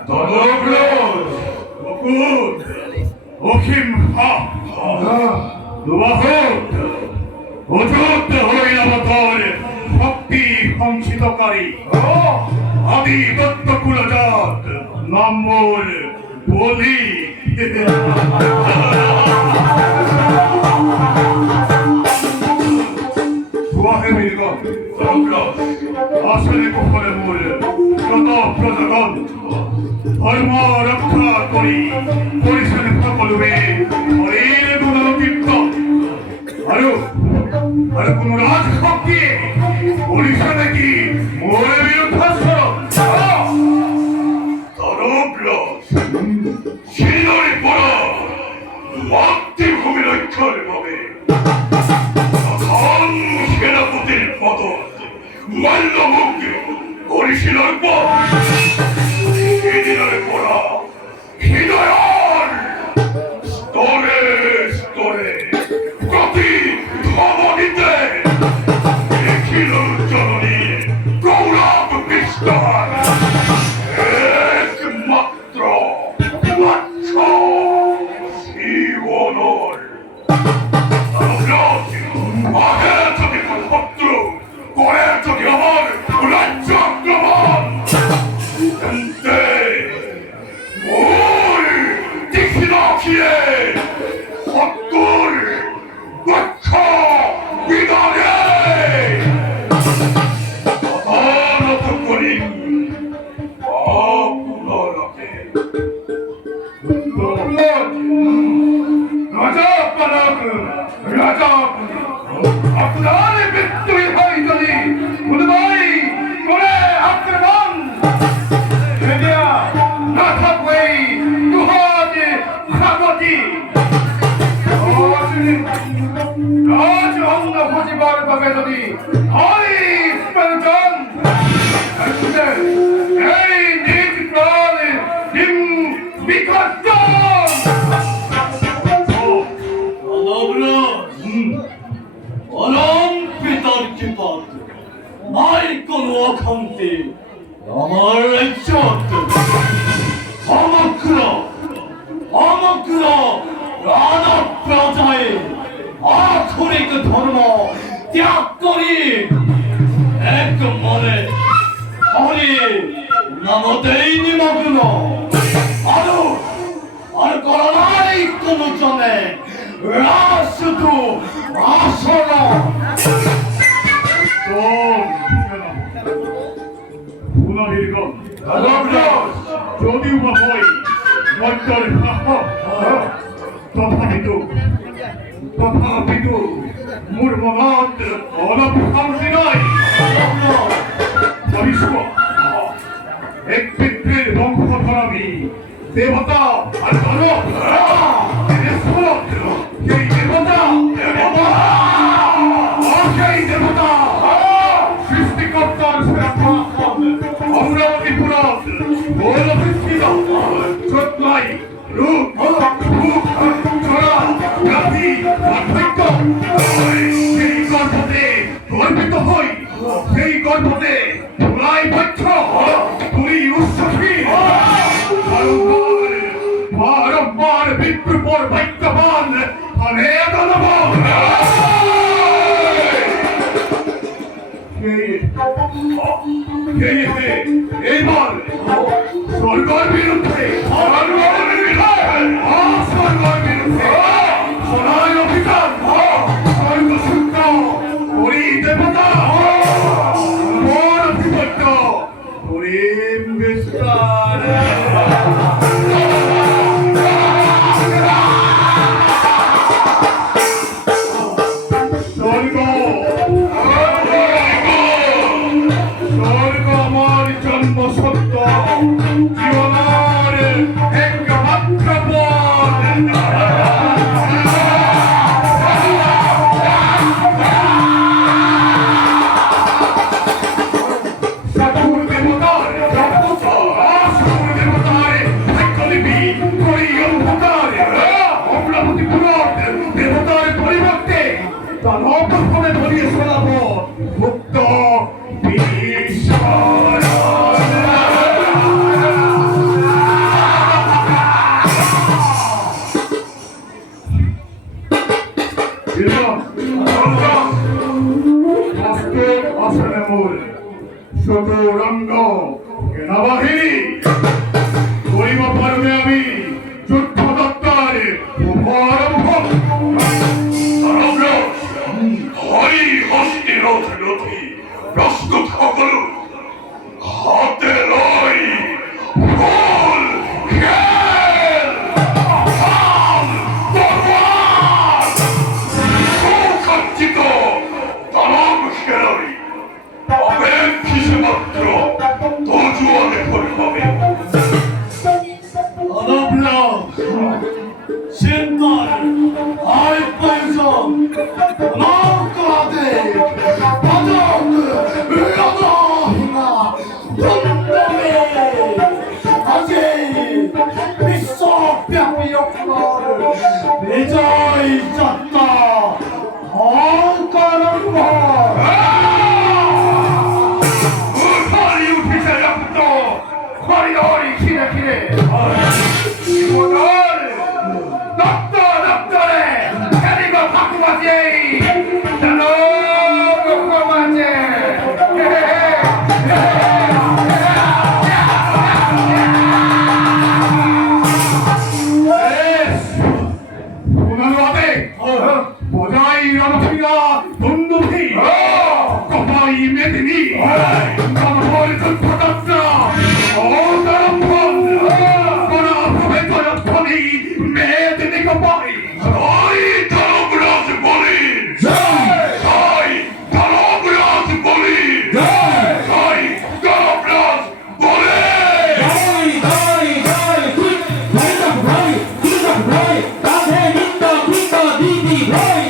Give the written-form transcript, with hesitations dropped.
Dologros, Okut, Okimha, Duvahot, Ojot হই Aobotar, শক্তি সংসিতকারী আদি দত্ত কুলজাত নম্বর বলি আসলে কখনো মূল যত প্রজাগণ ধর্ম রক্ষা করি পরিষদে সকলবে হরির গুণতীর্থ আর কোন রাজশক্তি পরিষদে কি মোরের বিরুদ্ধে শিলরে পড়া মাতৃভূমি রক্ষার ভাবে সেনাপতির পদ মাল্যমুখ করেছিলার পর সেদিনের পড়া হৃদয়ার স্তরে স্তরে প্রতি ধমনীতে দেখিল জননী গৌরব বিস্তার একমাত্র জীবনর আগে যদি শত্রু করে যদি আমার রাজ্য আক্রমণ দেখিয়ে শত্রুর দক্ষ বিধানে অনত করি আপনারাকে রাজা পালক রাজা আপনার মৃত্যুই হয় যদি গুলবাই করে আক্রমণ না থাকবে দুহাত খাগতি রাজ অঙ্গ বুঝিবার ভাবে যদি হয় প্রয়োজন এই নিজ প্রাণ ডিম বিকট অনম পিতার কৃপাত নাই কোনো অখান্তি আমার রাজ্য সমগ্র সমগ্র রাজা প্রজায় আক্ষরিক ধর্ম ত্যাগ করি এক মনে হরি নামতেই নিমগ্ন আরো আর করোনাই কোনো জনে শুধু আসল যদি হয় তথাপিত মোর মনত অলপ শান্তি নাই এক পিতৃর বংশধর আমি দেবতা আর মানব সেই দেবতা সেই দেবতা সৃষ্টিকর্তার অমরাবতী পুরাত গৌরবিষ্ঠিত সত্যই রূপ চড়া জাতি পার্থক্য সেই গর্ভতে গর্বিত হই সেই গর্ভতে ধুলাই পাচ্ছ তুই উচ্ছ্বাসী বারম্বার বিপ্রুপর ভাগ্যবান আরে দানব এইবার স্বর্গের বিরুদ্ধে স্বর্গের বিরুদ্ধে সোনার অভিযান স্বর্গ সূত্র করি দেবতা মোর অধিপত্য করিম বিস্তার আসামেমূল চতুরঙ্গ সেনাবাহিনী করিব পারবে আমি যুদ্ধ দপ্তর শুভারম্ভ হরি হস্তি রথ রথি প্রস্তুত সকল হাতে লই ফুল খেল ফাল তরোয়ার সুসজ্জিত দানব সেনারি অপেক্ষিসে মাত্র তজুয়ালে পরিভাবে অনবলব 신발 하이파이션 마음까지 바닥 으라다 힘아 덤덤해 다시 미소 뼈뼈뼈를 매자이 짰다 엉까는 거 우파리 우피사 약부터 허리허리 키레키레 이모들 납도해 캐리고 바꾸마지 나노 바꾸마지 오늘 와대 모자이 라마피가 돈도피 꼬마이 메드니 나도 머리 좀 받았어 다른 번 너나 앞에 터졌더니 메드니가 머리 사이 다노브라스 볼린 사이 다노브라스 볼린 사이 다노브라스 볼린 Hey!